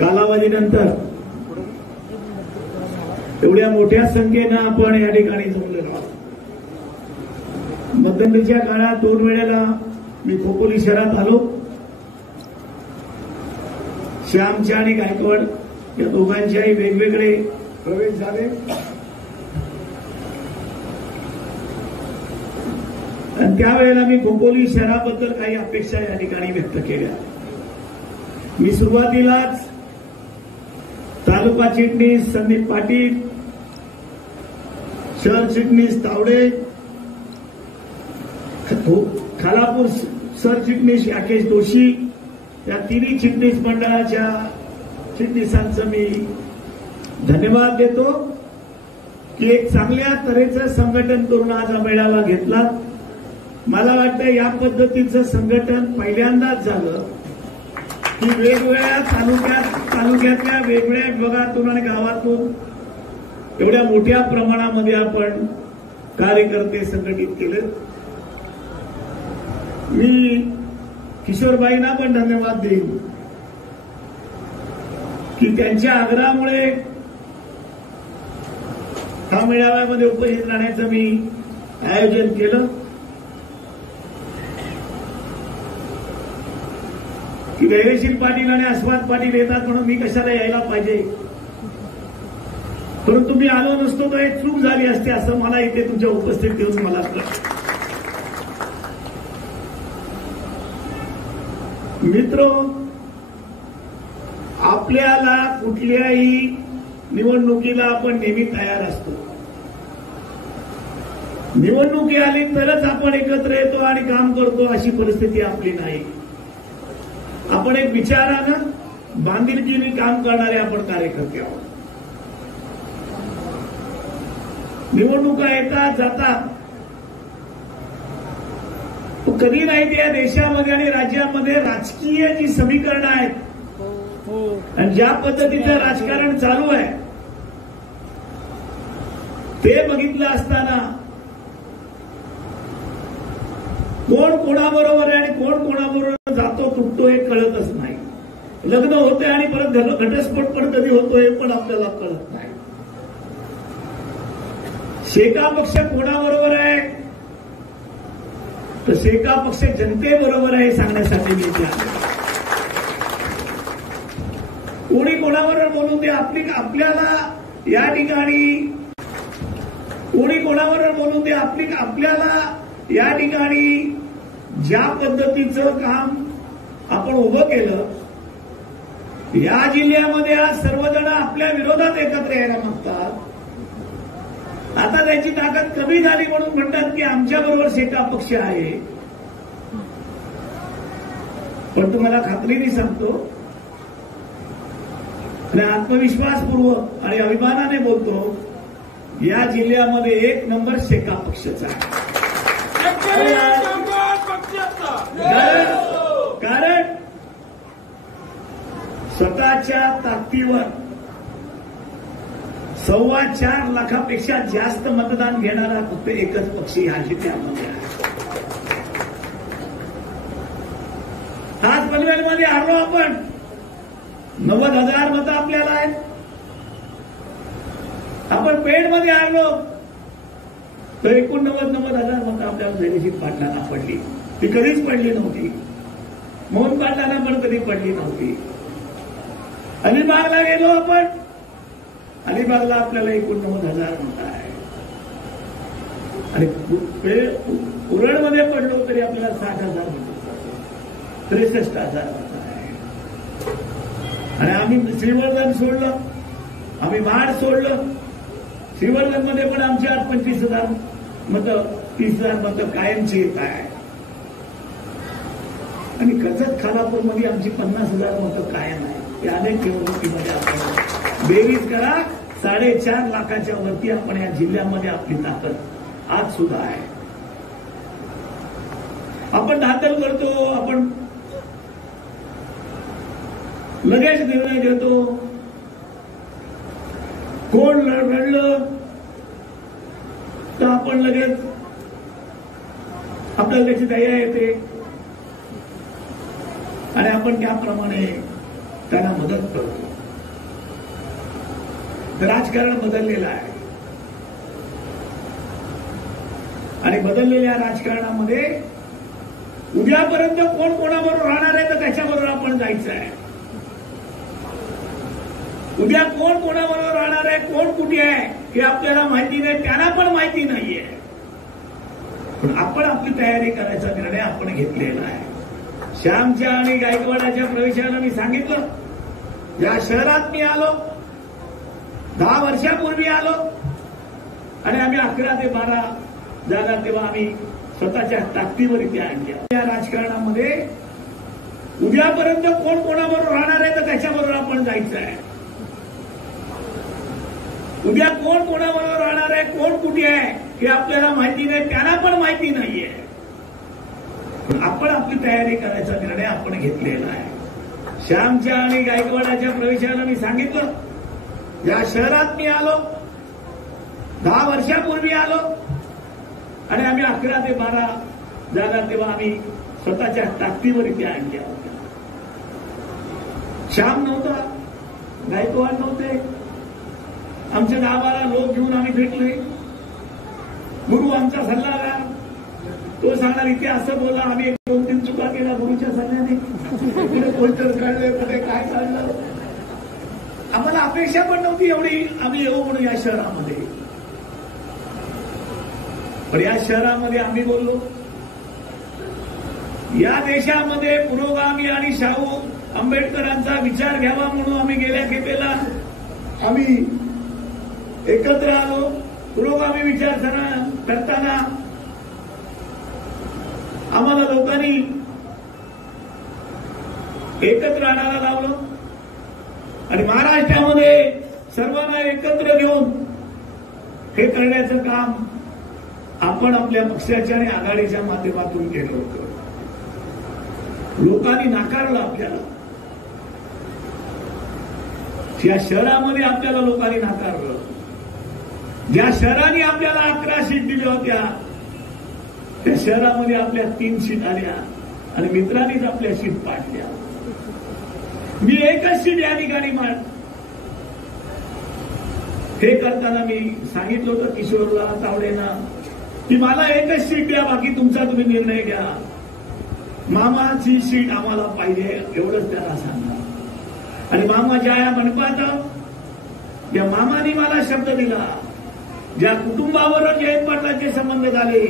कालावधीनंतर एवढ्या मोठ्या संख्येनं आपण या ठिकाणी जमलेलो आहोत. मध्यंतरीच्या काळात 2 वेळेला मी खोपोली शहरात आलो. श्यामच्या आणि गायकवाड या दोघांच्याही वेगवेगळे प्रवेश झाले आणि त्यावेळेला मी खोपोली शहराबद्दल काही अपेक्षा या ठिकाणी व्यक्त केल्या. मी सुरुवातीलाच तालुका चिटणीस संदीप पाटील, शहर चिटणीस तावडे, खालापूर सरचिटणीस राकेश जोशी या तिन्ही चिटणीस मंडळाच्या चिटणीसांचं मी धन्यवाद देतो की एक चांगल्या तऱ्हेचं संघटन करून आज हा मेळावा घेतला. मला वाटतं या पद्धतीचं संघटन पहिल्यांदाच झालं की वेगवेगळ्या तालुक्यातल्या वेगवेगळ्या विभागातून आणि गावातून एवढ्या मोठ्या प्रमाणामध्ये आपण कार्यकर्ते संघटित केले. मी किशोरबाईंना पण धन्यवाद देईन की त्यांच्या आग्रहामुळे हा मेळाव्यामध्ये उपस्थित राहण्याचं मी आयोजन केलं की धैर्यशील पाटील आणि अस्वाद पाटील येतात म्हणून मी कशाला यायला पाहिजे, परंतु मी आलो नसतो तर एक चूक झाली असते असं मला इथे तुमच्या उपस्थित ठेवून मला कळलं. मित्र, आपल्याला कुठल्याही निवडणुकीला आपण नेहमी तयार असतो. निवडणुकी आली तरच आपण एकत्र येतो आणि काम करतो अशी परिस्थिती आपली नाही. आपण एक विचारानं बांधिलकीने काम करणारे आपण कार्यकर्ते आहोत. निवडणुका येतात जातात, कधी नाही ते या देशामध्ये आणि राज्यामध्ये राजकीय जी समीकरणं आहेत आणि ज्या पद्धतीचं राजकारण चालू आहे ते बघितलं असताना कोण कोणाबरोबर आहे आणि कोण कोणाबरोबर जातो तुटतो हे कळतच नाही. लग्न होते आणि परत घटस्फोट पण कधी होतो हे पण आपल्याला कळत नाही. शेका पक्ष कोणाबरोबर आहे तर शेका पक्ष जनतेबरोबर आहे सांगण्यासाठी मी इथे आलो. कोणी कोणाबरोबर बोलून दे, आपल्याला या ठिकाणी कोणी कोणाबरोबर बोलून दे, आपल्याला या ठिकाणी ज्या पद्धतीचं काम आपण उभं केलं, या जिल्ह्यामध्ये आज सर्वजण आपल्या विरोधात एकत्र यायला मागतात. आता त्याची ताकद कमी झाली म्हणून म्हणतात की आमच्याबरोबर शेका पक्ष आहे. पण तुम्हाला खात्रीने सांगतो आणि आत्मविश्वासपूर्वक आणि अभिमानाने बोलतो, या जिल्ह्यामध्ये 1 नंबर शेका पक्षाचा आहे. कारण स्वतःच्या ताकदीवर 4.25 लाखापेक्षा जास्त मतदान घेणारा फक्त एकच पक्ष ह्या जिल्ह्यामध्ये आहे. आज पनवेलमध्ये हरलो आपण, 90,000 मतं आपल्याला आहेत. आपण पेडमध्ये हरलो तर 89,000 मतं आपल्याला धैर्यशील पाटलांना पडली. ती कधीच पडली नव्हती. मोहन पाटलांना पण कधी पडली नव्हती. अलिबागला गेलो आपण, अलिबागला आपल्याला 89,000 मतं आहे आणि उरणमध्ये पडलो तरी आपल्याला 60,000 मतं, 63,000 मतं आहे. आणि आम्ही श्रीवर्धन सोडलं, आम्ही महाड सोडलं. श्रीवर्धनमध्ये पण आमच्या 25,000 मतं, 30,000 मतं कायमची येत आहे. आणि कर्जत खालापूरमध्ये आमची 50,000 मतं कायम आहे. या अनेक निवडणुकीमध्ये आपण बेरीज करा, 4.5 लाखाच्या वरती आपण या जिल्ह्यामध्ये आपली ताकद आज सुद्धा आहे. आपण धांदल करतो, आपण लगेच निर्णय घेतो. कोण लढलं तर आपण लगेच आपल्याला त्याची दया येते आणि आपण त्याप्रमाणे त्यांना मदत करतो. तर राजकारण बदललेलं आहे आणि बदललेल्या राजकारणामध्ये उद्यापर्यंत कोण कोणाबरोबर राहणार आहे तर त्याच्याबरोबर आपण जायचं आहे. उद्या कोण कोणाबरोबर राहणार आहे, कोण कुठे आहे हे आपल्याला माहिती नाही, त्यांना पण माहिती नाहीये. पण आपण आपली तयारी करायचा निर्णय आपण घेतलेला आहे. श्यामच्या आणि गायकवाडाच्या प्रवेशाला मी सांगितलं, या शहरात मी आलो 10 वर्षापूर्वी आलो आणि आम्ही 11 ते 12 जागा तेव्हा आम्ही स्वतःच्या ताकदीवर इथे आणल्या. या राजकारणामध्ये उद्यापर्यंत कोण कोणाबरोबर राहणार आहे तर त्याच्याबरोबर आपण जायचं आहे. उद्या कोण कोणाबरोबर राहणार आहे, कोण कुठे आहे हे आपल्याला माहिती नाही, त्यांना पण माहिती नाहीये. पण आपण आपली तयारी करायचा निर्णय आपण घेतलेला आहे. श्यामच्या आणि गायकवाडाच्या प्रवेशाला मी सांगितलं, या शहरात मी आलो 10 वर्षापूर्वी आलो आणि आम्ही 11 ते 12 जागा तेव्हा आम्ही स्वतःच्या ताकदीवर इथे आणल्या होत्या. श्याम नव्हता, गायकवाड नव्हते, आमचे 10-12 लोक घेऊन आम्ही भेटले. गुरु आमचा सल्लागार, तो सांगणार इथे असं बोला. आम्ही 2-3 चुका केल्या गुरुच्या सल्ल्याने, कुठे पोस्टर काढले, कुठे काय काढलं. आम्हाला अपेक्षा पण नव्हती एवढी आम्ही येऊ म्हणून या शहरामध्ये. पण या शहरामध्ये आम्ही बोललो, या देशामध्ये पुरोगामी आणि शाहू आंबेडकरांचा विचार घ्यावा म्हणून आम्ही गेल्या खेपेला आम्ही एकत्र आलो. पुरोगामी विचारधारा करताना आम्हाला लोकांनी एकत्र आणायला लावलं आणि महाराष्ट्रामध्ये सर्वांना एकत्र घेऊन हे करण्याचं काम आपण आपल्या पक्षाच्या आणि आघाडीच्या माध्यमातून केलं होतं. लोकांनी नाकारलं आपल्याला. या शहरामध्ये आपल्याला लोकांनी नाकारलं. ज्या शहराने आपल्याला 11 सीट दिल्या होत्या त्या शहरामध्ये आपल्या 3 सीट आल्या आणि मित्रांनीच आपल्या सीट पाडल्या. मी एकच सीट या ठिकाणी हे करताना मी सांगितलं होतं किशोरला तावडेंना की मला एकच सीट द्या, बाकी तुमचा तुम्ही निर्णय घ्या. मामाची सीट आम्हाला पाहिजे एवढंच त्याला सांगा. आणि मामाच्या या मंडपात या मामाने मला शब्द दिला, ज्या कुटुंबाबरोबर जयंत पाटलांचे संबंध झाले,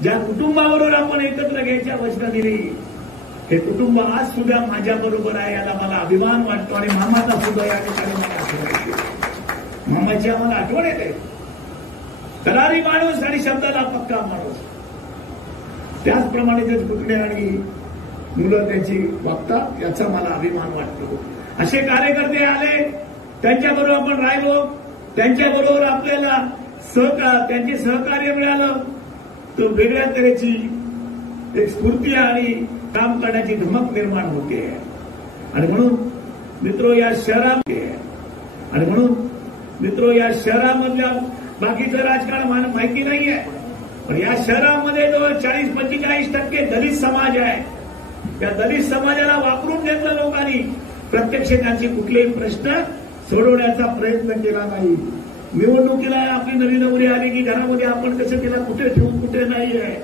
ज्या कुटुंबाबरोबर आपण एकत्र घ्यायच्या वचनं दिली, हे कुटुंब आज सुद्धा माझ्या बरोबर आहे, याला मला अभिमान वाटतो. आणि मामाचा सुद्धा या ठिकाणी मला आठवण, मामाची आम्हाला आठवण येते. करारी माणूस आणि शब्दाला पक्का माणूस. त्याचप्रमाणे त्याचे पुतणे आणि मुलं त्याची वागतात, याचा मला अभिमान वाटतो. असे कार्यकर्ते आले, त्यांच्याबरोबर आपण राहिलो, त्यांच्याबरोबर आपल्याला त्यांचे सहकार्य मिळालं, तर वेगळ्या तऱ्हेची एक स्फूर्ती आणि काम करण्याची धमक निर्माण होते. आणि म्हणून मित्रो या शहरामधल्या बाकीचं राजकारण माहिती नाहीये, पण या शहरामध्ये जो 40-45% दलित समाज आहे, त्या दलित समाजाला वापरून घेतलं लोकांनी. प्रत्यक्ष त्यांचे कुठलेही प्रश्न सोडवण्याचा प्रयत्न केला नाही. निवडणुकीला आपली नवी नवरी आली की घरामध्ये आपण कसं तिला कुठे ठेवू कुठे नाही आहे,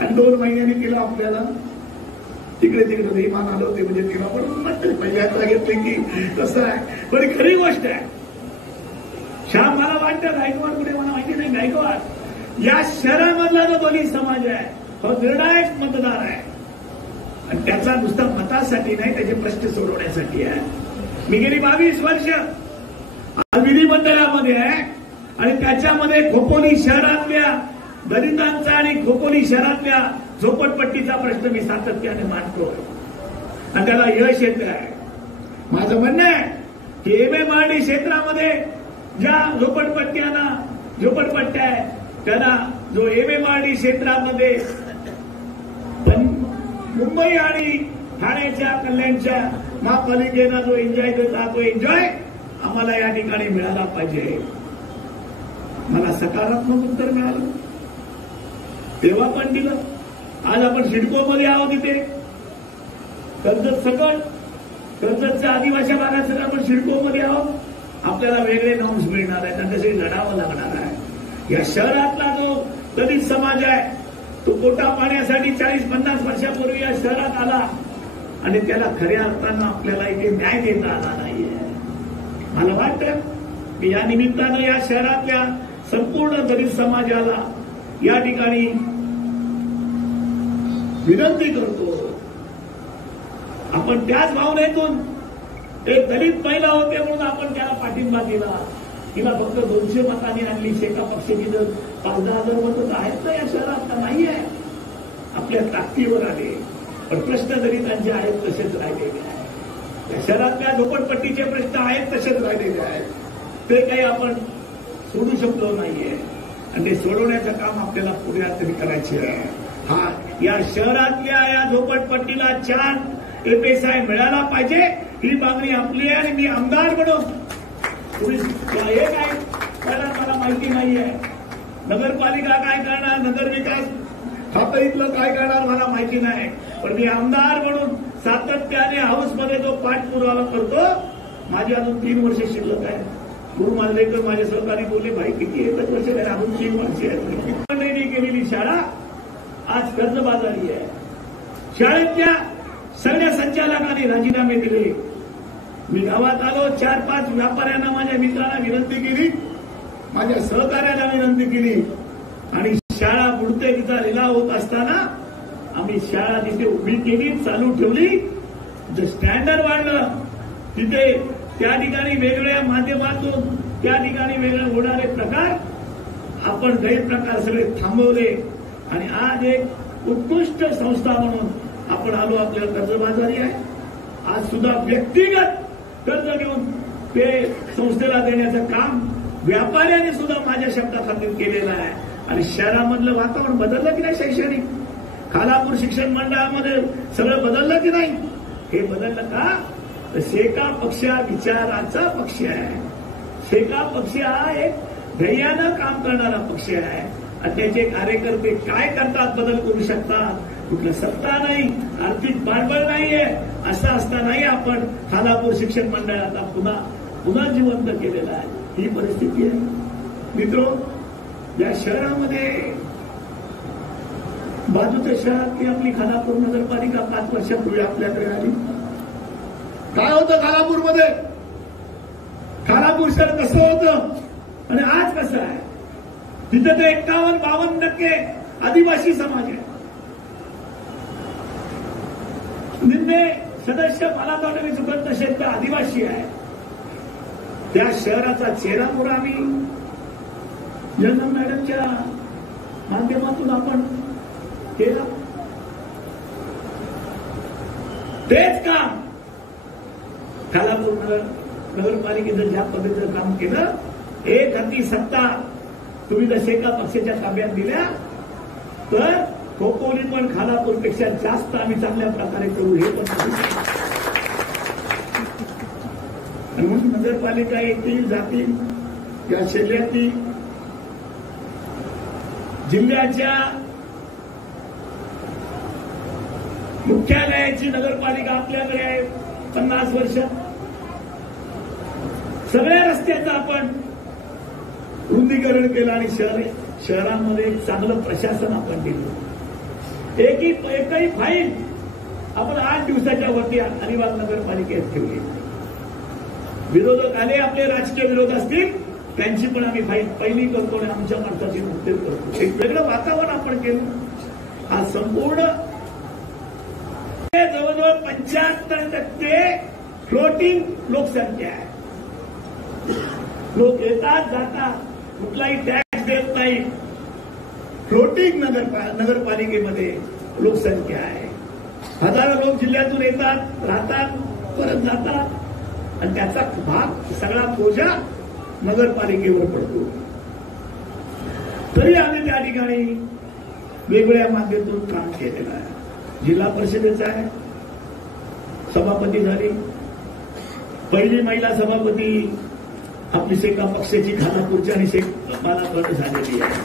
आणि 2 महिन्यांनी तिला आपल्याला तिकडे विमान आलं होते, म्हणजे तिला पण म्हणते पहिल्यांदा घेतलं की कसं आहे. पण खरी गोष्ट आहे, श्याम मला वाटतं गायकवाड कुठे मला माहिती नाही, गायकवाड या शहरामधला जो दलित समाज आहे तो निर्णायक मतदार आहे. आणि त्याचा नुसता मतासाठी नाही, त्याचे प्रश्न सोडवण्यासाठी आहे. मी गेली 22 वर्ष विधिमंडळामध्ये आहे आणि त्याच्यामध्ये खोपोली शहरातल्या दलितांचा आणि खोपोली शहरातल्या झोपडपट्टीचा प्रश्न मी सातत्याने मांडतो आणि त्याला यश येत आहे. माझं म्हणणं आहे की एमएमआरडी क्षेत्रामध्ये ज्या झोपडपट्ट्या आहे त्यांना जो एमएमआरडी क्षेत्रामध्ये मुंबई आणि ठाण्याच्या कल्याणच्या महापालिकेला जो एन्जॉय देता तो एन्जॉय आम्हाला या ठिकाणी मिळाला पाहिजे. मला सकारात्मक उत्तर मिळालं, तेव्हा पण दिलं. आज आपण सिडकोमध्ये आहोत, तिथे कर्जत सकट कर्जतच्या आदिवासी भागात सगळं आपण सिडकोमध्ये आहोत, आपल्याला वेगळे नॉर्म्स मिळणार आहेत आणि तसे लढावं लागणार आहे. या शहरातला जो दलित समाज आहे तो पोटा पाण्यासाठी 40-50 वर्षापूर्वी या शहरात आला आणि त्याला खऱ्या अर्थानं आपल्याला इथे न्याय देता आला नाहीये. मला वाटतं मी या निमित्तानं या शहरातल्या संपूर्ण दलित समाजाला या ठिकाणी विनंती करतो, आपण त्याच भावनेतून एक दलित महिला होते म्हणून आपण त्याला पाठिंबा दिला. तिला फक्त 200 मतांनी आणली. शेका पक्षाची जर 5,000 मतं आहेत ना या शहरात नाही आहे, आपल्या ताकदीवर आले. पण प्रश्न दलितांचे आहेत तसेच राहिलेले आहेत. या शहरातल्या झोपडपट्टीचे प्रश्न आहेत तसेच राहिलेले आहेत. ते काही आपण सोडू शकलो नाहीये आणि ते सोडवण्याचं काम आपल्याला पुढे तरी करायचे आहे. हा, या शहरातल्या या झोपडपट्टीला 4 एपीएसआय मिळाला पाहिजे ही मागणी आपली आहे. आणि मी आमदार म्हणून हे काय करणार मला माहिती नाहीये. नगरपालिका काय करणार, नगरविकास खात्यातलं काय करणार मला माहिती नाही. पण मी आमदार म्हणून सातत्याने हाऊसमध्ये जो पाठपुरावा करतो. माझी अजून 3 वर्ष शिल्लक आहे. गुरु मांजरेकर माझे सहकारी बोलले, भाई किती एकच वर्ष आहे, अजून 3 वर्ष आहेत. केलेली शाळा आज कर्जबाजारी आहे. शाळेतल्या सगळ्या संचालकांनी राजीनामे दिले. मी गावात आलो, 4-5 व्यापाऱ्यांना, माझ्या मित्रांना विनंती केली, माझ्या सहकार्याला विनंती केली आणि शाळा बुडते तिचा लिलाव होत असताना आम्ही शाळा तिथे उभी केली, चालू ठेवली. जे स्टँडर्ड वाढलं तिथे त्या ठिकाणी वेगवेगळ्या माध्यमातून त्या ठिकाणी वेगळे होणारे प्रकार, आपण गैरप्रकार सगळे थांबवले आणि आज एक उत्कृष्ट संस्था म्हणून आपण आलो. आपल्याला कर्जबाजारी आहे. आज सुद्धा व्यक्तिगत कर्ज घेऊन ते संस्थेला देण्याचं काम व्यापाऱ्यांनी सुद्धा माझ्या शब्दाखातीर केलेलं आहे. आणि शहरामधलं वातावरण बदललं की नाही? शैक्षणिक खालापूर शिक्षण मंडळामध्ये सगळं बदललं की नाही? हे बदललं का? तर शेका पक्ष विचाराचा पक्ष आहे. शेका पक्ष हा एक ध्येयानं काम करणारा पक्ष आहे आणि त्याचे कार्यकर्ते काय करतात, बदल करू शकतात. कुठलं सत्ता नाही, आर्थिक पाठबळ नाहीये, असं असतानाही आपण खालापूर शिक्षण मंडळाचा पुन्हा जिवंत केलेला आहे. ही परिस्थिती आहे. मित्रो, या शहरामध्ये बाजूच्या शहरातली आपली खालापूर नगरपालिका 5 वर्षापूर्वी आपल्याकडे आली. काय होतं खालापूरमध्ये? खालापूर शहर कसं होतं आणि आज कसं आहे? तिथं ते 51-52% आदिवासी समाज आहे. निम्मे सदस्य मला वाटतं सुगंध क्षेत्र आदिवासी आहे. त्या शहराचा चेहरा मोहरा आम्ही जनरल मॅडमच्या माध्यमातून आपण केला. तेच काम खालापूर नगरपालिकेचं ज्या पद्धतीचं काम केलं, एक हाती सत्ता तुम्ही जर शेका पक्षाच्या ताब्यात दिल्या तर खोपोली पण खालापूरपेक्षा जास्त आम्ही चांगल्या प्रकारे करू. हे पण म्हणून नगरपालिका येतील जातील या जिल्ह्यातील जिल्ह्याच्या मुख्यालयाची नगरपालिका आपल्याकडे आहे. 50 वर्ष सगळ्या रस्त्याचं आपण रुंदीकरण केलं आणि शहरामध्ये एक चांगलं प्रशासन आपण दिलं. एकही फाईल आपण 8 दिवसाच्या वरती अलिबाग नगरपालिकेत ठेवली. विरोधक आले, आपले राजकीय विरोध असतील, त्यांची पण आम्ही फाईल पहिली करतो आणि आमच्या माणसाची मुक्तता करतो. एक वेगळं वातावरण आपण केलं. हा संपूर्ण जवळजवळ 75% फ्लोटिंग लोकसंख्या आहे. लोक येतात जातात, कुठलाही टॅक्स देत नाही. फ्लोटिंग नगरपालिकेमध्ये लोकसंख्या आहे. हजारो लोक जिल्ह्यातून येतात, राहतात, परत जातात आणि त्याचा भाग सगळा बोजा नगरपालिकेवर पडतो. तरी आम्ही त्या ठिकाणी वेगवेगळ्या माध्यमातून काम केलेलं आहे. जिल्हा परिषदेचा आहे, सभापती झाली, पहिली महिला सभापती आपली शेका पक्षाची खालापूरची आणि शेकाला झालेली आहे.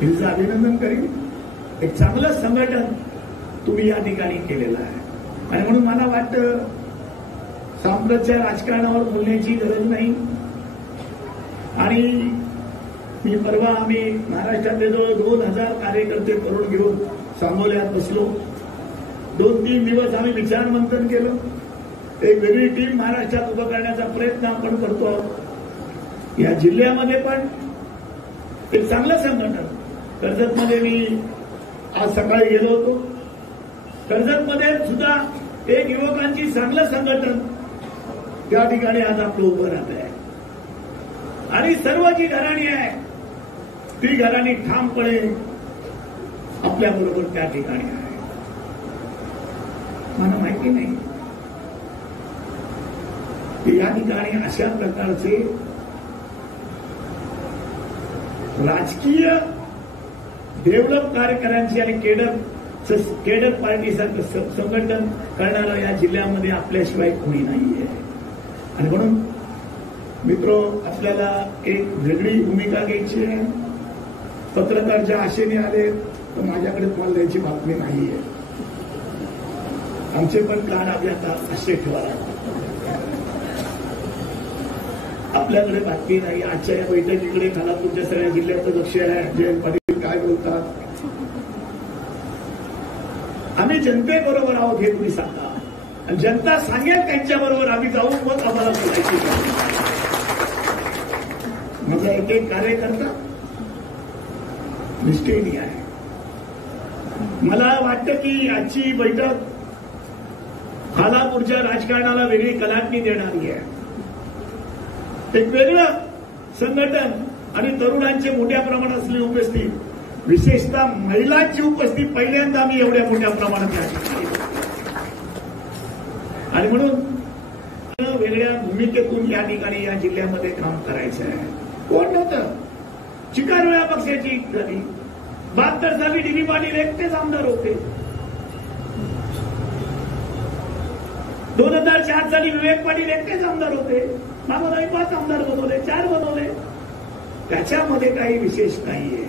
तिचं अभिनंदन करीन. एक चांगलं संघटन तुम्ही या ठिकाणी केलेलं आहे. आणि म्हणून मला वाटतं साम्राज्य राजकारणावर बोलण्याची गरज नाही. आणि मी परवा आम्ही महाराष्ट्रातले जवळ 2000 कार्यकर्ते करून घेऊन सांगोल्यात बसलो. 2-3 दिवस आम्ही विचार मंथन केलं. एक वेगळी टीम महाराष्ट्रात उभं करण्याचा प्रयत्न आपण करतो आहोत. या जिल्ह्यामध्ये पण एक चांगलं संघटन, कर्जतमध्ये मी आज सकाळी गेलो होतो. कर्जतमध्ये सुद्धा एक युवकांची चांगलं संघटन त्या ठिकाणी आज आपलं उभं राहत आहे. आणि सर्व जी घराणी आहे ती घराणी ठामपणे आपल्याबरोबर त्या ठिकाणी आहे. मला माहिती नाही की या ठिकाणी अशा प्रकारचे राजकीय डेव्हलप कार्यकर्त्यांची आणि केडर पार्टीसारखं संघटन करणारं या जिल्ह्यामध्ये आपल्याशिवाय कोणी नाहीये. आणि म्हणून मित्रो, आपल्याला एक वेगळी भूमिका घ्यायची आहे. पत्रकार ज्या आशेने आले तर माझ्याकडे तुम्हाला द्यायची बातमी नाहीये. आमचे पण कान आपल्या आशे ठेवायला आपल्याकडे बातमी नाही. आजच्या या बैठकीकडे खालापूरच्या सगळ्या जिल्ह्याचं लक्ष आहे. जयंत पाटील काय बोलतात, आम्ही जनतेबरोबर आहोत हे तुम्ही सांगा. आणि जनता सांगेल त्यांच्याबरोबर आम्ही जाऊ, मग आम्हाला बोलायची. माझा एक कार्यकर्ता निष्ठेनी आहे. मला वाटतं की आजची बैठक खालापूरच्या राजकारणाला वेगळी कलाटणी देणारी आहे. एक वेगळं संघटन आणि तरुणांची मोठ्या प्रमाणात असलेली उपस्थिती, विशेषतः महिलांची उपस्थिती पहिल्यांदा मी एवढ्या मोठ्या प्रमाणात आहे. आणि म्हणून वेगळ्या भूमिकेतून या ठिकाणी या जिल्ह्यामध्ये काम करायचं आहे. कोण नव्हतं, चिकारवेळा पक्षाची झाली. 72 साली डी बी पाटील एकटेच आमदार होते. 2004 साली विवेक पाटील एकटेच आमदार होते. मागोदावी 5 आमदार बनवले, 4 बनवले. त्याच्यामध्ये काही विशेष नाहीये.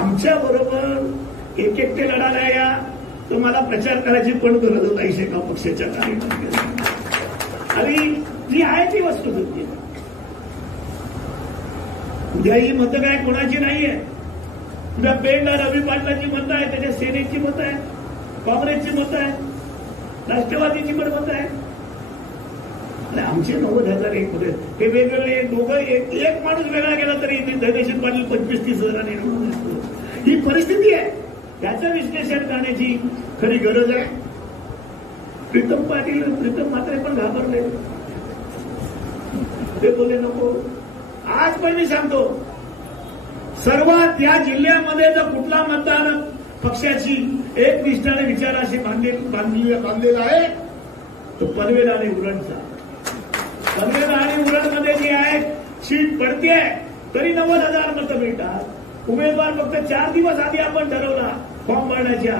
आमच्या बरोबर एकटे लढायला या तर मला प्रचार करायची पण गरज नाही एका पक्षाच्या कार्यकर्त्यांना. आणि जी आहे ती वस्तुस्थिती आहे. उद्या ही मतं काय कोणाची नाहीये. उद्या पेंडला रवी पाटलाची मतं आहे, त्याच्या सेनेची मतं आहे, काँग्रेसची मतं आहे, राष्ट्रवादीची पण मतं आहे. आणि आमचे 90,001 होते. हे वेगवेगळे दोघं एक माणूस वेगळा गेला तरी धैर्यशील पाटील 25-30 हजारांनी निवडून येतो. ही परिस्थिती आहे. त्याचं विश्लेषण करण्याची खरी गरज आहे. प्रीतम म्हात्रे पण घाबरले. ते बोलले नको. आज पण मी सांगतो, सर्वात या जिल्ह्यामध्ये जर कुठला मतदार पक्षाची एक निष्ठाने विचाराशी बांधलेला आहे तो पनवेल आणि उरणचा. पनवेल आणि उरणमध्ये जी आहे सीट पडते तरी 90,000 मतं मिळतात. उमेदवार फक्त 4 दिवस आधी आपण ठरवला फॉर्म भरण्याच्या,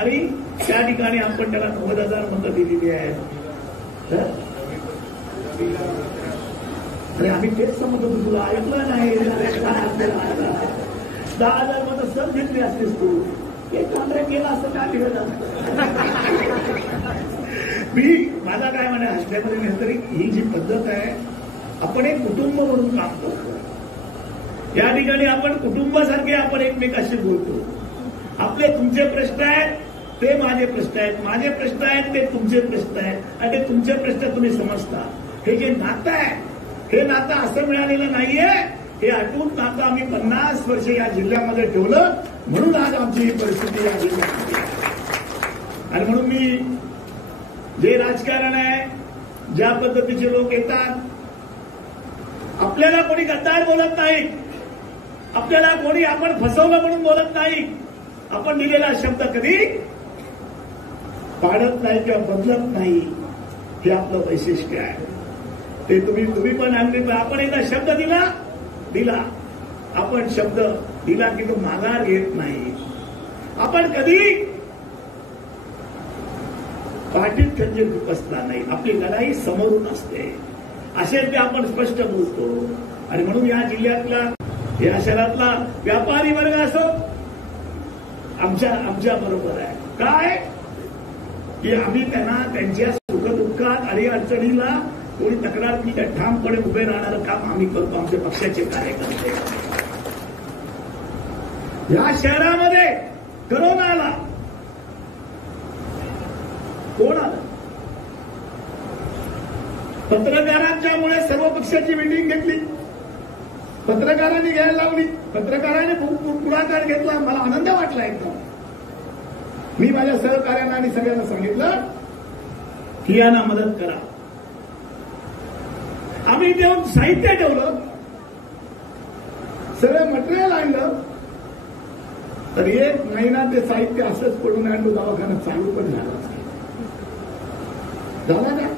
आणि त्या ठिकाणी आपण त्याला 90,000 मतं दिलेली आहेत. अरे आम्ही तेच समजत होतो, तुला ऐकलं नाही. 10,000 मतं सर घेतली असतेस तू. एक कॉन्ट्रॅक्ट केला असं काय दिलं. माझा काय म्हणा हसण्यामध्ये नाही, तरी ही जी पद्धत आहे, आपण एक कुटुंब म्हणून काम करतो. या ठिकाणी आपण कुटुंबासारखे आपण एकमेकाशी बोलतो. आपले तुमचे प्रश्न आहेत, ते माझे प्रश्न आहेत, माझे प्रश्न आहेत, ते तुमचे प्रश्न आहेत, आणि ते तुमचे प्रश्न तुम्ही समजता. हे जे नातं आहे, हे नातं असं मिळालेलं नाहीये. हे अटूट नातं आम्ही 50 वर्ष या जिल्ह्यामध्ये ठेवलं, म्हणून आज आमची ही परिस्थिती या जिल्ह्यामध्ये आहे. आणि म्हणून मी जे राजकारण आहे, ज्या पद्धतीचे लोक येतात, आपल्याला कोणी गद्दार बोलत नाही, आपल्याला कोणी आपण फसवलं म्हणून बोलत नाही. आपण दिलेला शब्द कधी पाडत नाही किंवा बदलत नाही. हे आपलं वैशिष्ट्य आहे. ते तुम्ही पण आणले. आपण एकदा शब्द दिला आपण शब्द दिला की तो माघार घेत नाही. आपण कधी पाठीत खंजीर बसला नाही. आपली लढाई समोरून असते. असे ते आपण स्पष्ट बोलतो. आणि म्हणून या जिल्ह्यातला, या शहरातला व्यापारी वर्ग असो आमच्या बरोबर आहे. काय की आम्ही त्यांना त्यांच्या सुखदुःखात आणि अडचणीला कोणी तक्रार केली ठामपणे उभे राहणारं काम आम्ही करतो. आमच्या पक्षाचे कार्यकर्ते या शहरामध्ये करोना आला, कोण आलं? पत्रकारांच्यामुळे सर्व पक्षाची मीटिंग घेतली, पत्रकारांनी घ्यायला लावली, पत्रकारांनी पुढाकार घेतला. मला आनंद वाटला एकदम. मी माझ्या सहकार्यांना आणि सगळ्यांना सांगितलं की यांना मदत करा. आम्ही देऊन साहित्य ठेवलं, सगळं मटेरियल आणलं, तर 1 महिना ते साहित्य असंच पडून आणलं. दवाखाना चालू पण झाला का?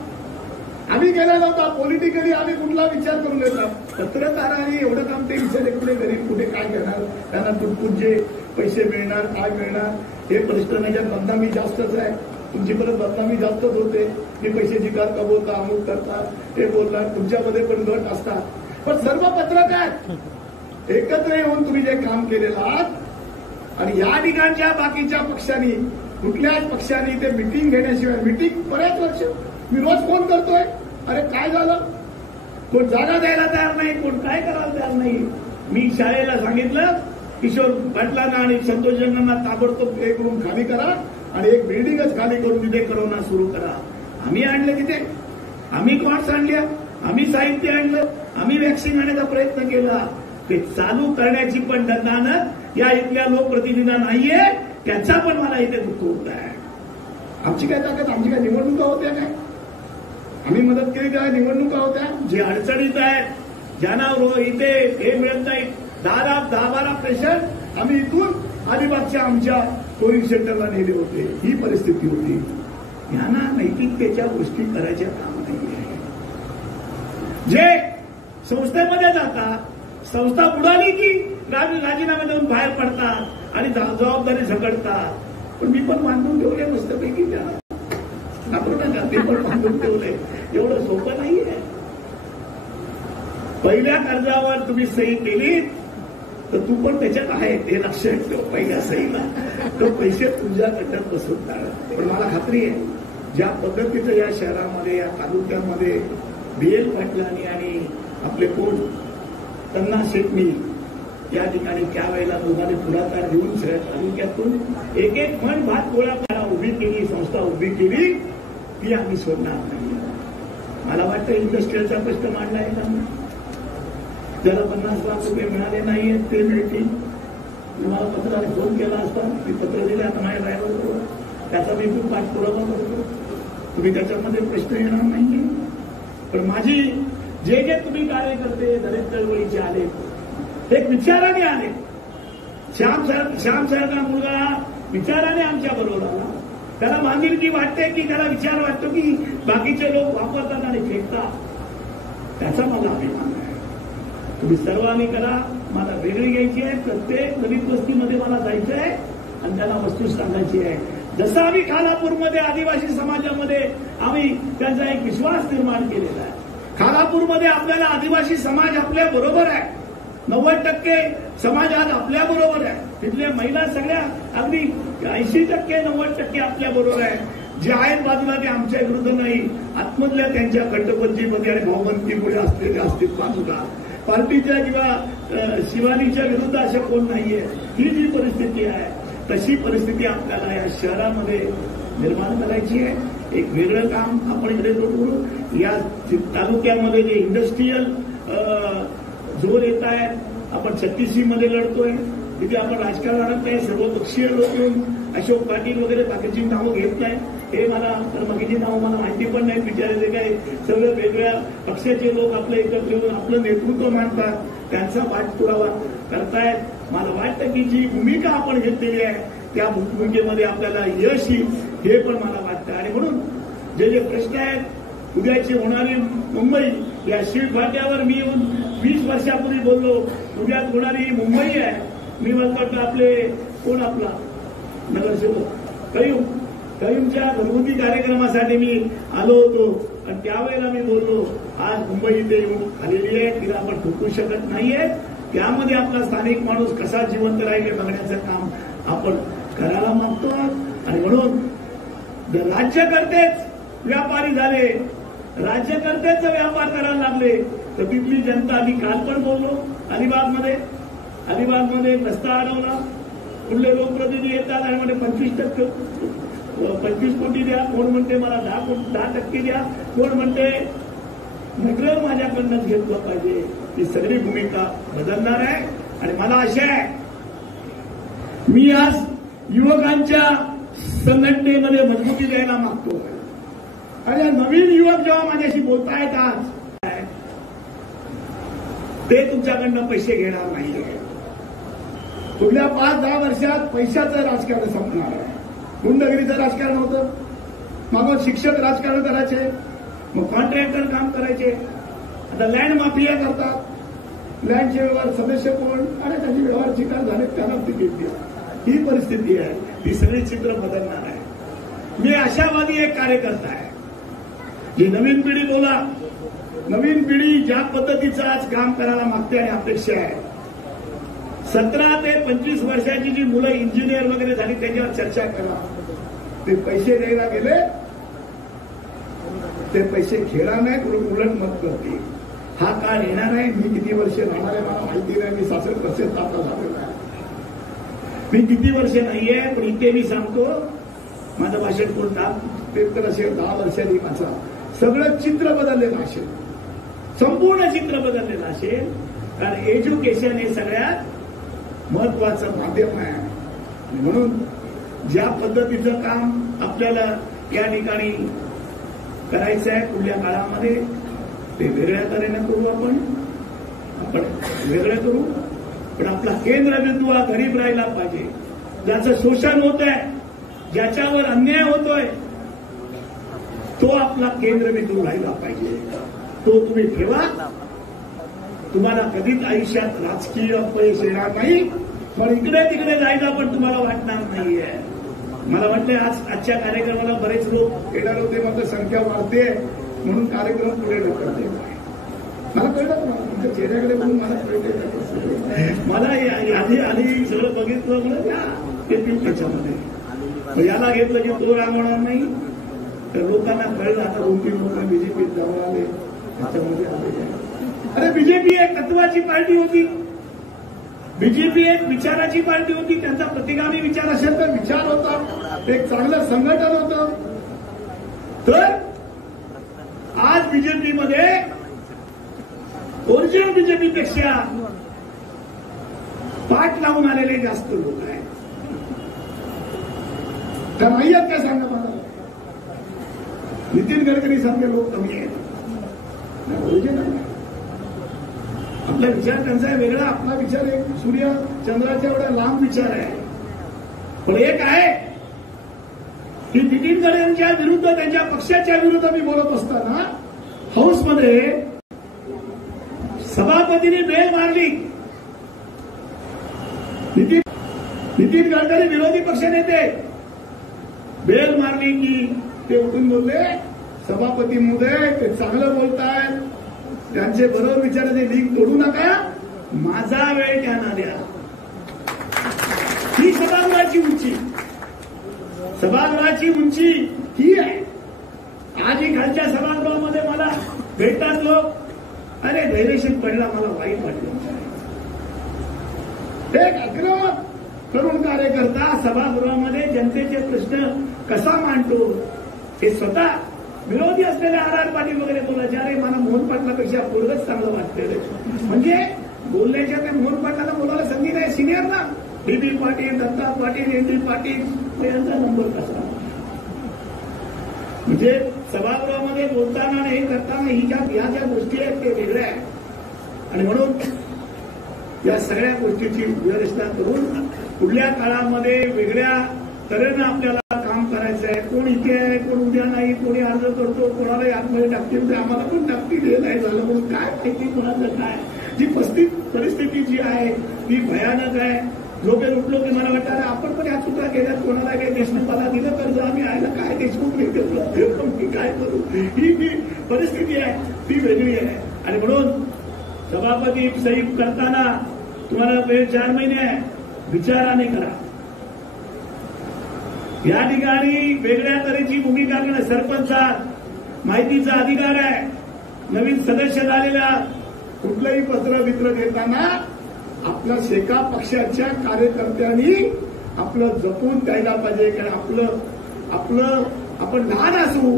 आम्ही केला नव्हता. पॉलिटिकली आम्ही कुठला विचार करून घेतला. पत्रकारांनी एवढं काम ते विचार कुठे गरीब कुठे काय करणार, त्यांना कुठचे पैसे मिळणार, काय मिळणार हे प्रश्न नाही. बदनामी जास्तच आहे. तुमची परत बदनामी जास्तच होते की पैशाची कार कमवता, अमुक करता, हे बोलणार. तुमच्यामध्ये पण गट असतात. पण सर्व पत्रकार एकत्र येऊन तुम्ही जे काम केलेलं आहात आणि या ठिकाणच्या बाकीच्या पक्षांनी, कुठल्याच पक्षांनी ते मिटिंग घेण्याशिवाय, मिटिंग बऱ्याच वर्ष मी रोज फोन करतोय, अरे काय झालं, कोण जागा द्यायला तयार नाही, कोण काय करायला तयार नाही. मी शाळेला सांगितलं किशोर पाटलांना आणि संतोष जंगांना ताबडतोब एक रूम खाली करा आणि एक बिल्डिंगच खाली करून तिथे करोना सुरू करा. आम्ही आणलं तिथे, आम्ही कॉट्स आणल्या, आम्ही साहित्य आणलं, आम्ही वॅक्सिन आणण्याचा प्रयत्न केला. ते चालू करण्याची पण दंडानं या इथल्या लोकप्रतिनिधी नाहीये, त्याचा पण मला इथे दुःख होत आहे. आमची काय ताकद, आमची काय निवडणुका होत्या काय? आम्ही मदत केली काय? निवडणुका होत्या. जे अडचणीत आहेत, ज्यांना इथे हे मिळत नाही, 10-12 पेशंट आम्ही इथून अलिबागच्या आमच्या कोविड सेंटरला नेले होते. ही परिस्थिती होती. यांना नैतिकतेच्या गोष्टी करायच्या काम नाही. जे संस्थेमध्ये जातात, संस्था बुडाली की राजीनामा देऊन बाहेर पडतात आणि जबाबदारी झगडतात. पण मी पण बांधून ठेवले मस्तपैकी, ते पण बांधून ठेवले. एवढं सोपं नाहीये. पहिल्या कर्जावर तुम्ही सही केली तर तू पण त्याच्यात आहे, ते लक्षात ठेव. पहिल्या सहीला तो पैसे तुझ्याकडनं बसवणार. पण मला खात्री आहे, ज्या पद्धतीचं या शहरामध्ये, या तालुक्यामध्ये BL पाटलांनी आणि आपले कोण त्यांना शेटणी या ठिकाणी त्यावेळेला दोघांनी पुढाकार घेऊन सगळ्या तालुक्यातून एक मन भात गोळा उभी केली, संस्था उभी केली, ती आम्ही सोडणार नाही. मला वाटतं इंडस्ट्रीयलचा प्रश्न मांडला आहे का? ज्याला 50 लाख रुपये मिळाले नाहीयेत ते मिळतील. तुम्हाला पत्राने फोन केला असता, मी पत्र दिले, आता माझ्या ड्रायव्हर बरोबर त्याचा मी खूप पाठपुरावा करतो. तुम्ही त्याच्यामध्ये प्रश्न येणार नाहीये. पण माझी जे तुम्ही कार्यकर्ते दलित चळवळीचे आले, एक विचाराने आले. श्याम साहेबांचा मुलगा विचाराने आमच्या बरोबर आला. त्याला मांदिलकी वाटते की त्याला विचार वाटतो की बाकीचे लोक वापरतात आणि फेकतात. त्याचा मला अभिमान आहे. तुम्ही सर्वांनी करा. मला वेगळी घ्यायची आहे. प्रत्येक दलित वस्तीमध्ये मला जायचं आहे आणि त्याला वस्तू सांगायची आहे. जसं आम्ही खालापूरमध्ये आदिवासी समाजामध्ये आम्ही त्यांचा एक विश्वास निर्माण केलेला आहे. खालापूरमध्ये आपल्याला आदिवासी समाज आपल्या बरोबर आहे. 90% समाज आज आपल्या बरोबर आहे. तिथल्या महिला सगळ्या अगदी 80% 90% आपल्या बरोबर आहे. जे आहेत बाजूला ते आमच्या विरुद्ध नाही. आतमधल्या त्यांच्या खंडपंचीमध्ये आणि भावबंदीमुळे असलेले अस्तित्वात सुद्धा पार्टीच्या किंवा शिवानीच्या विरुद्ध अशा कोण नाहीये. ही जी परिस्थिती आहे तशी परिस्थिती आपल्याला या शहरामध्ये निर्माण करायची आहे. एक वेगळं काम आपण इकडे करू. या तालुक्यामध्ये जे इंडस्ट्रीयल जोर येत आहेत, आपण 36 मध्ये लढतोय, तिथे आपण राजकारणात नाही, सर्वपक्षीय लोक येऊन अशोक पाटील वगैरे बाकीची नावं घेत नाही. हे मला तर बाकीची नावं मला माहिती पण नाही. विचारायचे काय सगळं वेगळ्या पक्षाचे लोक आपल्या एकत्र येऊन आपलं नेतृत्व मांडतात, त्यांचा पाठपुरावा करतायत. मला वाटतं की जी भूमिका आपण घेतलेली आहे त्या भूमिकेमध्ये आपल्याला यश येईल, हे पण मला वाटतं. आणि म्हणून जे प्रश्न आहेत, उद्याची होणारी मुंबई, या शिवफाट्यावर मी येऊन 20 वर्षापूर्वी बोललो, उद्यात होणारी ही मुंबई आहे. मी म्हणतो आपले कोण आपला नगरसेवक कयूमच्या घरगुती कार्यक्रमासाठी मी आलो होतो आणि त्यावेळेला मी बोललो, आज मुंबई इथे येऊन आलेली आहे, तिला आपण ठोकू शकत नाहीये. त्यामध्ये आपला स्थानिक माणूस कसा जिवंत राहील हे बघण्याचं काम आपण करायला मागतो. आणि म्हणून राज्यकर्तेच व्यापारी झाले, राज्यकर्तेच व्यापार करायला लागले, तर तिथली जनता, मी काल पण बोललो अलिबागमध्ये रस्ता अडवला, कुठले लोकप्रतिनिधी येतात आणि म्हणजे 25 कोटी द्या, कोण म्हणते मला 10% द्या, कोण म्हणते सगळं माझ्याकडनंच घेतलं पाहिजे. ही सगळी भूमिका बदलणार आहे. आणि मला आशा आहे, मी आज युवकांच्या संघटनेमध्ये मजबूती द्यायला मागतो. आणि नवीन युवक जेव्हा माझ्याशी बोलतायत आज, ते तुमच्याकडनं पैसे घेणार नाही. पुढल्या 5-10 वर्षात पैशाचं राजकारण संपणार आहे. गुंडगिरीचं राजकारण होतं, मग शिक्षक राजकारण करायचे, मग कॉन्ट्रॅक्टर काम करायचे, आता लँड माफिया करतात. लँडचे व्यवहार सदस्य कोण आणि त्याचे व्यवहार चिकार झाले त्यांना तिकीट द्या. ही परिस्थिती आहे. ही सगळी चित्र बदलणार आहे. मी आशावादी एक कार्यकर्ता आहे. ही नवीन पिढी बोला, नवीन पिढी ज्या पद्धतीचं आज काम करायला मागते आणि अपेक्षा आहे. 17 ते 25 वर्षाची जी मुलं इंजिनियर वगैरे झाली त्याच्यावर चर्चा करा. ते पैसे द्यायला गेले, ते पैसे घेणार नाही, उलट मत करते. हा काळ येणार आहे. मी किती वर्ष राहणार आहे मला माहिती नाही. मी सासर कसे ताता झालेला आहे. मी किती वर्ष नाहीये, पण इथे मी सांगतो, माझं भाषण कोण 10 असेल, 10 वर्षांनी माझा सगळं चित्र बदललेलं असेल, संपूर्ण चित्र बदललेलं असेल. कारण एज्युकेशन हे सगळ्यात महत्वाचं माध्यम आहे. म्हणून ज्या पद्धतीचं काम आपल्याला या ठिकाणी करायचं आहे पुढल्या काळामध्ये, ते वेगळ्या तऱ्हेनं करू. आपण वेगळं करू, पण आपला केंद्रबिंदू हा गरीब राहिला पाहिजे. ज्याचं शोषण होत आहे, ज्याच्यावर अन्याय होतोय, तो आपला केंद्रबिंदू राहिला पाहिजे. तो तुम्ही ठेवा. तुम्हाला कधीच आयुष्यात राजकीय अपयश येणार नाही, पण इकडे तिकडे जायला पण तुम्हाला वाटणार नाहीये. मला वाटलं आजच्या कार्यक्रमाला बरेच लोक येणार होते, मात्र संख्या वाढते म्हणून कार्यक्रम पुढे ढकलते. मला कळलं, तुमच्या चेहऱ्याकडे बघून मला कळते. मला आधी सगळं बघितलं म्हणून ते पीक त्याच्यामध्ये याला घेतलं की तो रांगवणार नाही. तर लोकांना कळलं, आता 2-3 लोक बीजेपीत जाऊन आले, त्याच्यामध्ये आले. अरे बीजेपी एक तत्वाची पार्टी होती, बीजेपी एक विचाराची पार्टी होती. त्यांचा प्रतिगामी विचार असेल तर विचार होता, एक चांगलं संघटन होतं. तर आज बीजेपीमध्ये ओरिजिनल बीजेपीपेक्षा पाठ लावून आलेले जास्त लोक आहेत. तर नाही आहेत काय सांगा मला? नितीन गडकरी सारखे लोक कमी आहेत. ओरिजिनल आपला विचार त्यांचा वेगळा, आपला विचार एक सूर्य चंद्राच्या एवढा लांब विचार आहे. पण एक आहे की नितीन गडकरींच्या विरुद्ध, त्यांच्या पक्षाच्या विरुद्ध मी बोलत असताना हाऊसमध्ये सभापतींनी बेल मारली. नितीन गडकरी विरोधी पक्षनेते बेल मारली की ते उठून बोलले, सभापती महोदय ते चांगलं बोलतायत, त्यांचे बरोबर विचाराचे लिंक तोडू नका, माझा वेळ त्यांना द्या. ही सभागृहाची उंची ही आहे. आजही खालच्या सभागृहामध्ये मला भेटतात लोक, अरे धैर्यशील पडला, मला वाईट वाटलं. एक अग्रम तरुण कार्यकर्ता सभागृहामध्ये जनतेचे प्रश्न कसा मांडतो हे स्वतः विरोधी असलेल्या आर पाटील वगैरे बोलायचे. अरे मला मोहन पाटलापेक्षा पूर्वच चांगलं वाटतं. म्हणजे बोलण्याच्या ते मोहन पाटलाला बोलायला संधी नाही. सिनियर ना, डीबी पाटील, दत्ता पाटील, एन.डी. पाटील यांचा नंबर कसा. म्हणजे सभागृहामध्ये बोलताना हे करताना या ज्या गोष्टी आहेत ते वेगळ्या आहेत. आणि म्हणून या सगळ्या गोष्टीची व्यवस्था करून पुढल्या काळामध्ये वेगळ्या तऱ्हेनं आपल्याला काम करायचं आहे. कोण इथे आहे, कोण उद्या नाही, कोणी अर्ज करतो, कोणालाही आतमध्ये टाकतील, आम्हाला पण टाकतील, हे नाही झालं म्हणून काय माहिती कोणाचं काय. जी परिस्थिती जी आहे ती भयानक आहे. झोपेत उठलो की मला वाटतं अरे आपण पण या चुका केल्यात, कोणाला काही देशमुखाला दिलं कर्ज, आम्ही आयला काय देशमुख नाही केलं, मी काय करू. ही जी परिस्थिती आहे ती वेगळी आहे. आणि म्हणून सभापती सही करताना तुम्हाला वेळ 4 महिने आहे, विचाराने करा. या ठिकाणी वेगळ्या तऱ्हेची भूमिका करणं, सरपंचात माहितीचा अधिकार आहे. नवीन सदस्य झालेला कुठलंही पत्र मित्र देताना आपल्या शेका पक्षाच्या कार्यकर्त्यांनी आपलं जपून द्यायला पाहिजे. कारण आपलं आपण लहान असू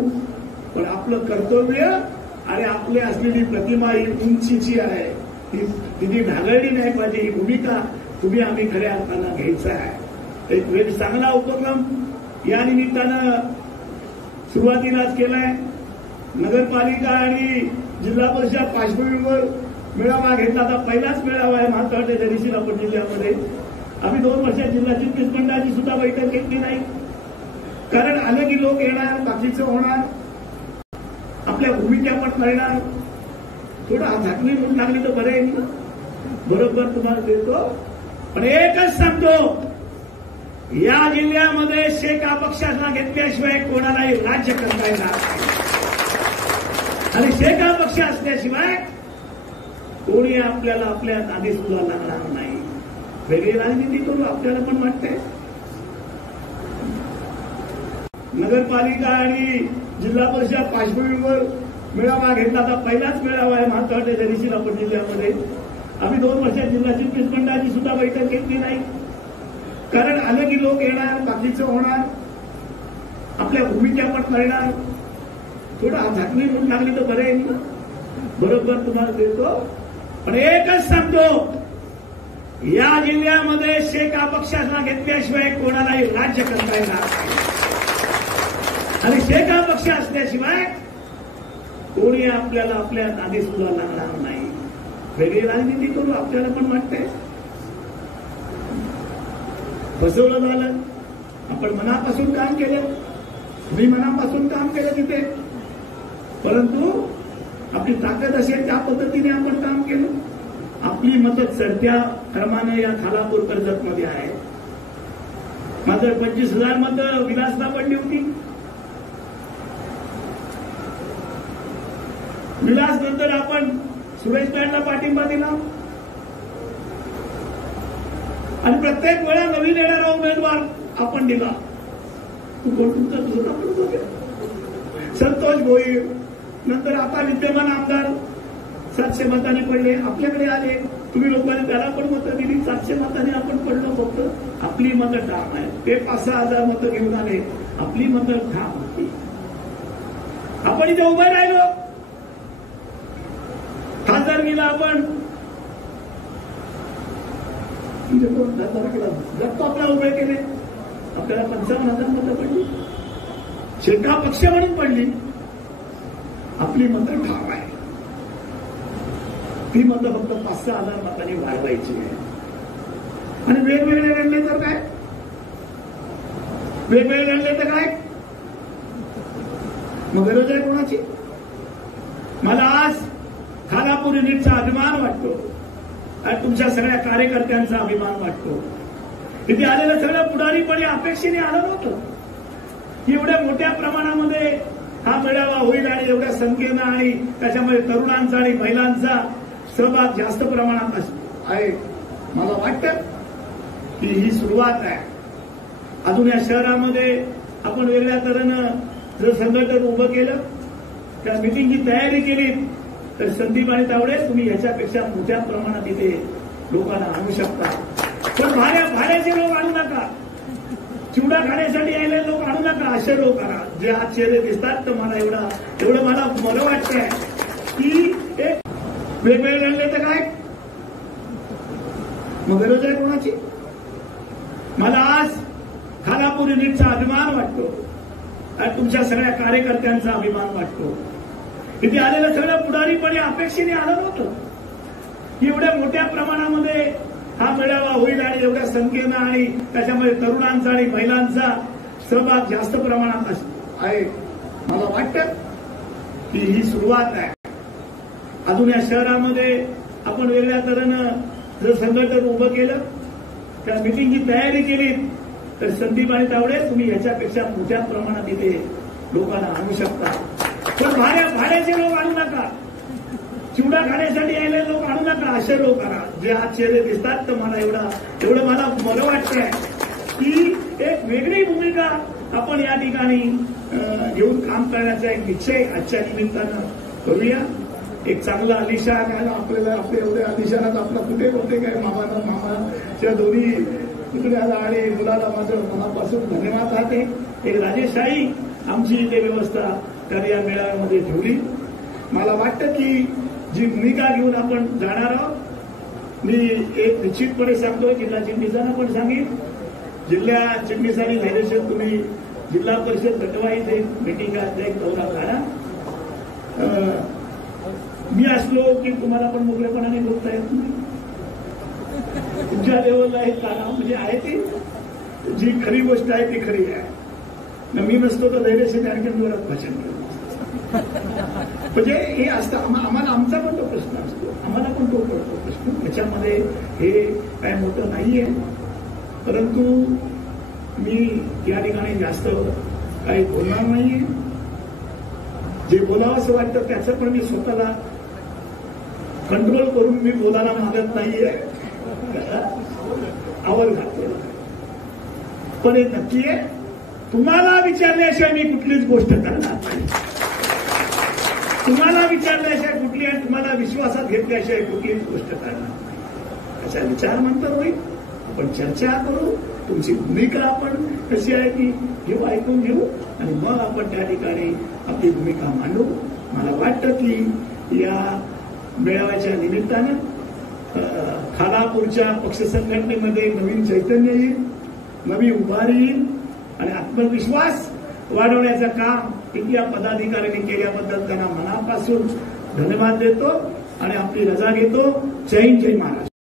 पण आपलं कर्तव्य आणि आपली असलेली प्रतिमा ही उंचीची आहे, तिची ढागळली नाही पाहिजे. ही भूमिका तुम्ही आम्ही खऱ्या अर्थानं घ्यायचा आहे. एक वेळ चांगला उपक्रम या निमित्तानं सुरुवातीलाच केलाय. नगरपालिका आणि जिल्हा परिषद पार्श्वभूमीवर मेळावा घेतला. आता पहिलाच मेळावा आहे मला वाटतं त्या दिवशी आपण जिल्ह्यामध्ये. आम्ही 2 वर्षात जिल्हा चिटणीस मंडळाची सुद्धा बैठक घेतली नाही. कारण आलं की लोक येणार, बाकीचं होणार, आपल्या भूमिका पण करणार. थोडं झाकली म्हणून लागली तर बरं आहे. बरोबर तुम्हाला देतो, पण एकच सांगतो, या जिल्ह्यामध्ये शेका पक्षाला घेतल्याशिवाय कोणालाही राज्य करता येणार नाही. आणि शेका पक्ष असल्याशिवाय कोणी आपल्याला आपल्या नादी सुद्धा लागणार नाही. वेगळी राजनीती करू आपल्याला पण वाटते. नगरपालिका आणि जिल्हा परिषद पार्श्वभूमीवर मेळावा घेतला. आता पहिलाच मेळावा आहे मला वाटतं त्या दिवशी आपण जिल्ह्यामध्ये. आम्ही 2 वर्षात जिल्हा चिटणीस मंडळाची सुद्धा बैठक घेतली नाही. कारण आलं की लोक येणार, बाकीचं होणार, आपल्या भूमिका पण करणार. थोडं झाकली म्हणून लागली तर बरं आहे. बरोबर तुम्हाला देतो, पण एकच सांगतो, या जिल्ह्यामध्ये शेका पक्षाला घेतल्याशिवाय कोणालाही राज्य करता येणार नाही. आणि शेका पक्ष असल्याशिवाय कोणी आपल्याला आपल्या नादी सुद्धा लागणार नाही. वेगळी राजनीती करू आपल्याला पण वाटते. फसवलं झालं, आपण मनापासून काम केलं, मी मनापासून काम केलं तिथे. परंतु आपली ताकद असेल त्या पद्धतीने आपण काम केलं. आपली मतं चढत्या क्रमाने या खालापूर कर्जत मध्ये आहे. मात्र 25,000 मतं विलासला पडली होती. विलास नंतर आपण सुरेश पॅटला पाठिंबा दिला आणि प्रत्येक वेळा नवीन येणारा उमेदवार आपण दिला. तू कोण तुमचा संतोष भोईर, नंतर आता विद्यमान आमदार 700 मतांनी पडले, आपल्याकडे आले. तुम्ही लोकांनी त्याला पण मतं दिली. 700 मतांनी आपण पडलो. फक्त आपली मतं ठाम आहे. ते 5,000 मतं घेऊन आले, आपली मतं ठाम होती. आपण इथे उभे राहिलो. खासदारकीला आपण आपल्याला उभे केले. आपल्याला 55,000 मतं पडली. शेका पक्ष म्हणून पडली. आपली मतं ठाम आहे. ती मतं फक्त 5,000 मतांनी वाढवायची आहे. आणि वेगवेगळे लढले तर काय, वेगवेगळे लढले तर काय, मग गरज आहे कोणाची? मला आज खालापूर युनिटचा अभिमान वाटतो आणि तुमच्या सगळ्या कार्यकर्त्यांचा अभिमान वाटतो. इथे आलेलं सगळं पुढारी पण या अपेक्षेने आलं नव्हतं की एवढ्या मोठ्या प्रमाणामध्ये हा मेळावा होईल आणि एवढ्या संख्येनं आणि त्याच्यामध्ये तरुणांचा आणि महिलांचा सहभाग जास्त प्रमाणात आहे. मला वाटतं की ही सुरुवात आहे. अजून या शहरामध्ये आपण वेगळ्या तऱ्हेनं जर संघटन उभं केलं, त्या मिटिंगची तयारी केली, तर संदीप आणि तावडे तुम्ही याच्यापेक्षा मोठ्या प्रमाणात इथे लोकांना आणू शकता. पण भाड्याचे लोक आणू नका. चिवडा खाण्यासाठी आलेले लोक आणू नका. असे लोक आणा जे आज चेहरे दिसतात. तर मला एवढं मला वाटतंय की एक वेगवेगळे लढले तर काय, मग गरज आहे कोणाची? मला आज खालापूर युनिटचा अभिमान वाटतो आणि तुमच्या सगळ्या कार्यकर्त्यांचा अभिमान वाटतो. इथे आलेलं सगळं पुढारी पण या अपेक्षेने आलं नव्हतं की एवढ्या मोठ्या प्रमाणामध्ये हा मेळावा होईल आणि एवढ्या संख्येनं आणि त्याच्यामध्ये तरुणांचा आणि महिलांचा सहभाग जास्त प्रमाणात आहे. मला वाटतं की ही सुरुवात आहे. अजून या शहरामध्ये आपण वेगळ्या तऱ्हेनं जर संघटन उभं केलं, त्या मिटिंगची तयारी केली, तर संदीप आणि तावडे तुम्ही याच्यापेक्षा मोठ्या प्रमाणात इथे लोकांना आणू शकता. पण भाड्याचे लोक आणू नका. चिवडा खाण्यासाठी आलेले लोक आणू नका. असे लोक आणा जे आज चेहरे दिसतात. तर मला एवढं मला वाटतंय की एक वेगळी भूमिका आपण या ठिकाणी घेऊन काम करण्याचा एक निश्चय आजच्या निमित्तानं करूया. एक चांगला आलिशान आहे आपल्याला, आपले एवढे आलिशानात आपला कुठे होते काय मामाच्या दोन्ही पुतण्याला आणि मुलाला माझं मनापासून धन्यवाद राहते. एक राजेशाही आमची इथे व्यवस्था त्यांनी या मेळाव्यामध्ये ठेवली. मला वाटतं की जी भूमिका घेऊन आपण जाणार आहोत, मी एक निश्चितपणे सांगतोय, जिल्हा चिटणीसांना पण सांगेन, जिल्हा चिटणीसांनी धैर्यशील तुम्ही जिल्हा परिषद गटवाईज एक मिटिंगाचा एक दौरा काढा. मी असलो की तुम्हाला पण मोकळेपणाने बोलता येत नाही. तुमच्या लेवलला हे काढा, म्हणजे आहे ती जी खरी गोष्ट आहे ती खरी आहे. मी नसतो तर धैर्यशील आणखीन भाषण केलं म्हणजे हे असतं. आम्हाला आमचा पण तो प्रश्न असतो, आम्हाला पण तो पडतो प्रश्न. त्याच्यामध्ये हे काय मोठं नाहीये, परंतु मी या ठिकाणी जास्त काही बोलणार नाहीये. जे बोलावं असं वाटतं त्याचं पण मी स्वतःला कंट्रोल करून मी बोलायला मागत नाहीये, आवड घालतो. पण हे नक्की आहे, तुम्हाला विचारल्याशिवाय मी कुठलीच गोष्ट करणार नाही. तुम्हाला विचारल्याशिवाय कुठली आणि तुम्हाला विश्वासात घेतल्याशिवाय कुठलीच गोष्ट करणार नाही. त्याचा विचार नंतर होईल, आपण चर्चा करू, तुमची भूमिका आपण कशी आहे ती घेऊ, ऐकून घेऊ आणि मग आपण त्या ठिकाणी आपली भूमिका मांडू. मला वाटतं की या मेळाव्याच्या निमित्तानं खालापूरच्या पक्ष संघटनेमध्ये नवीन चैतन्य येईल, नवी उभारी येईल आणि आत्मविश्वास वाढवण्याचं काम इथल्या पदाधिकाऱ्यांनी केल्याबद्दल त्यांना मनापासून धन्यवाद देतो आणि आपली रजा घेतो. जय हिंद, जय महाराष्ट्र.